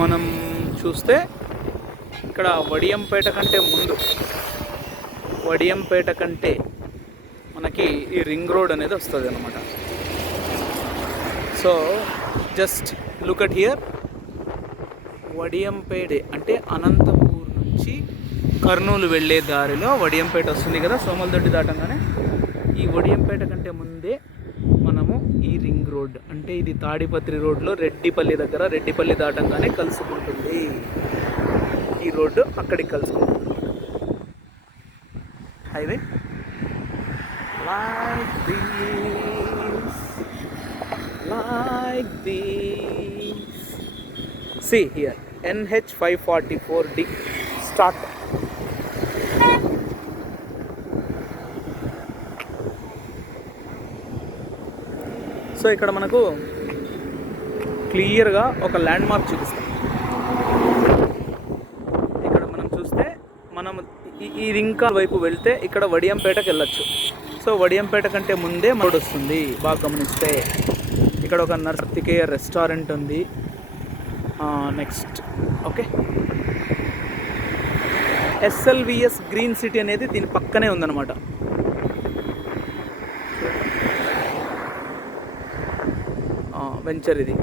మనం చూస్తే ఇక్కడ వడియంపేట కంటే మనకి ఈ రింగ్ రోడ్ అనేది వస్తుంది అన్నమాట. So just look at here. Vadiyampeta అంటే అనంతపూర్ నుంచి కర్నూలు వెళ్ళే దారిలో వడియంపేట వస్తుంది కదా, సోమలదొడ్డి దాటంగానే. ఈ వడియంపేట కంటే ముందే మనము ఈ రింగ్ రోడ్ అంటే ఇది తాడిపత్రి రోడ్లో రెడ్డిపల్లి దగ్గర, రెడ్డిపల్లి దాటంగానే కలుసుకుంటుంది. ఈ రోడ్డు అక్కడికి కలుసుకుంటుంది highway. like this. See here, NH 544D start. So ఇక్కడ మనకు క్లియర్గా ఒక ల్యాండ్ మార్క్ చూపిస్తాం. ఇక్కడ మనం చూస్తే మనం ఈ రింకా వైపు వెళ్తే ఇక్కడ వడియంపేటకి వెళ్ళచ్చు. సో వడియంపేట కంటే ముందే రోడ్ వస్తుంది. బాగా గమనిస్తే ఇక్కడ ఒక కార్తికేయ రెస్టారెంట్ ఉంది. Next okay, SLVS green city అనేది దీని పక్కనే ఉందన్నమాట. వెంచర్ ఇది.